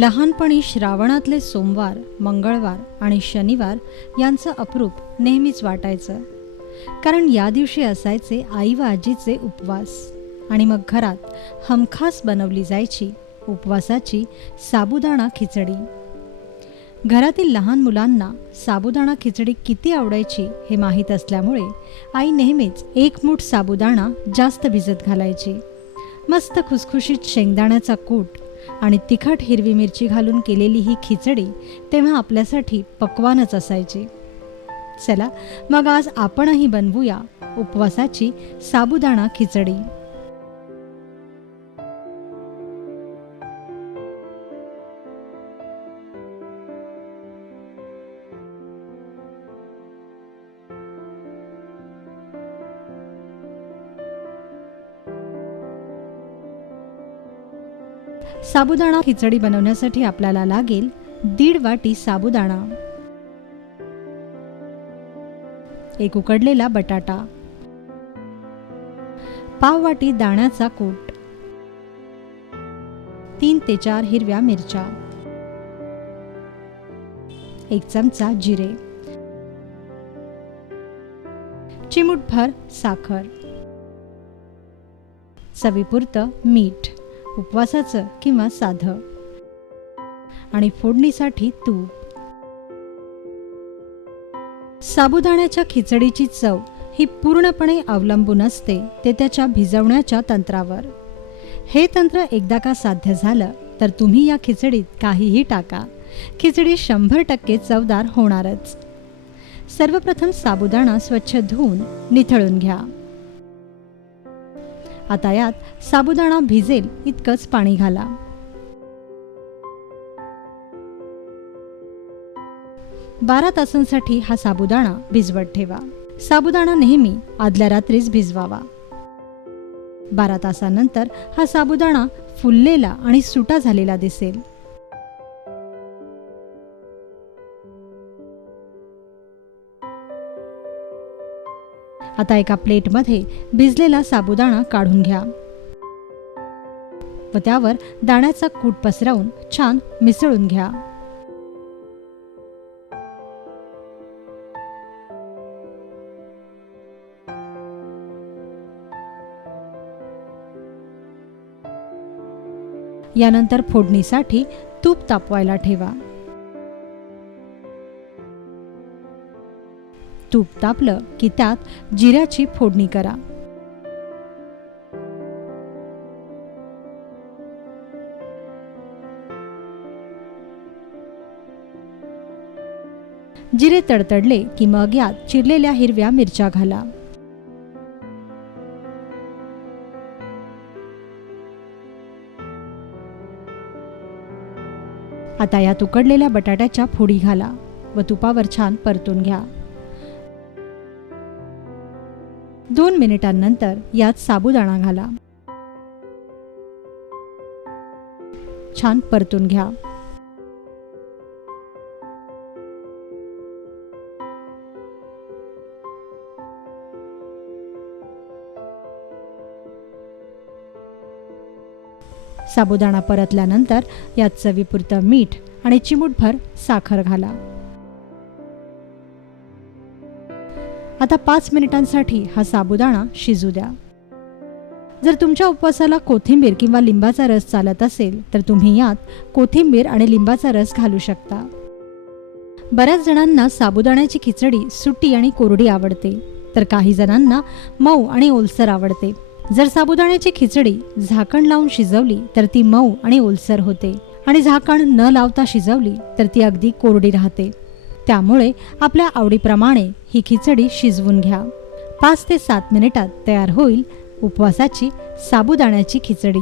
लहानपणी श्रावणातले सोमवार, मंगळवार आणि शनिवार यांचं अप्रूप नेहमीच वाटायचं. कारण या दिवशी असायचे आई व आजीचे उपवास आणि मग घरात हमखास बनवली जायची उपवासाची साबुदाणा खिचडी. घरातील लहान मुलांना साबुदाणा खिचडी किती आवडायची हे माहीत असल्यामुळे आई नेहमीच एक मूठ साबुदाणा जास्त भिजत घालायची. मस्त खुसखुशीत शेंगदाण्याचा कूट आणि तिखट हिरवी मिरची घालून केलेली ही खिचडी तेव्हा आपल्यासाठी पक्वानच असायची. चला मग आज आपणही बनवूया उपवासाची साबुदाणा खिचडी. साबुदाणा खिचडी बनवण्यासाठी आपल्याला लागेल 1.5 वाटी साबुदाणा, 1 उकडलेला बटाटा, पाव वाटी दाण्याचा कूट, 3 ते 4 हिरव्या मिरच्या, 1 चमचा जिरे, चिमूटभर साखर, चवीपुरतं मीठ, उपवासाचं किंवा साधं, आणि फोडणीसाठी तूप. साबुदाण्याच्या खिचडीची चव ही पूर्णपणे अवलंबून असते ते त्याच्या भिजवण्याच्या तंत्रावर. हे तंत्र एकदा का साध्य झालं तर तुम्ही या खिचडीत काहीही टाका, खिचडी 100% चवदार होणारच. सर्वप्रथम साबुदाणा स्वच्छ धुवून निथळून घ्या. आता यात साबुदाणा भिजेल इतकंच पाणी घाला. बारा तासांसाठी हा साबुदाणा भिजवत ठेवा. साबुदाणा नेहमी आदल्या रात्रीच भिजवावा. 12 तासानंतर हा साबुदाणा फुललेला आणि सुटा झालेला दिसेल. आता एका प्लेटमध्ये भिजलेला साबुदाणा काढून घ्या व त्यावर दाण्याचा कूट पसरवून छान मिसळून घ्या. यानंतर फोडणीसाठी तूप तापवायला ठेवा. तूप तापलं की त्यात जिऱ्याची फोडणी करा. जिरे तडतडले की मग यात चिरलेल्या हिरव्या मिरच्या घाला. आता यात उकडलेल्या बटाट्याच्या फोडी घाला व तुपावर छान परतून घ्या. 2 मिनिटांनंतर यात साबुदाणा घाला. छान परतून घ्या. साबुदाणा परतल्यानंतर यात चवीपुरतं मीठ आणि चिमूटभर साखर घाला. आता 5 मिनिटांसाठी हा साबुदाणा शिजू द्या. जर तुमच्या उपवासाला कोथिंबीर किंवा लिंबाचा रस चालत असेल तर तुम्ही यात कोथिंबीर आणि लिंबाचा रस घालू शकता. बऱ्याच जणांना साबुदाण्याची खिचडी सुटी आणि कोरडी आवडते, तर काही जणांना मऊ आणि ओलसर आवडते. जर साबुदाण्याची खिचडी झाकण लावून शिजवली तर ती मऊ आणि ओलसर होते आणि झाकण न लावता शिजवली तर ती अगदी कोरडी राहते. त्यामुळे आपल्या आवडीप्रमाणे ही खिचडी शिजवून घ्या. 5 ते 7 मिनिटात तयार होईल उपवासाची साबुदाण्याची खिचडी.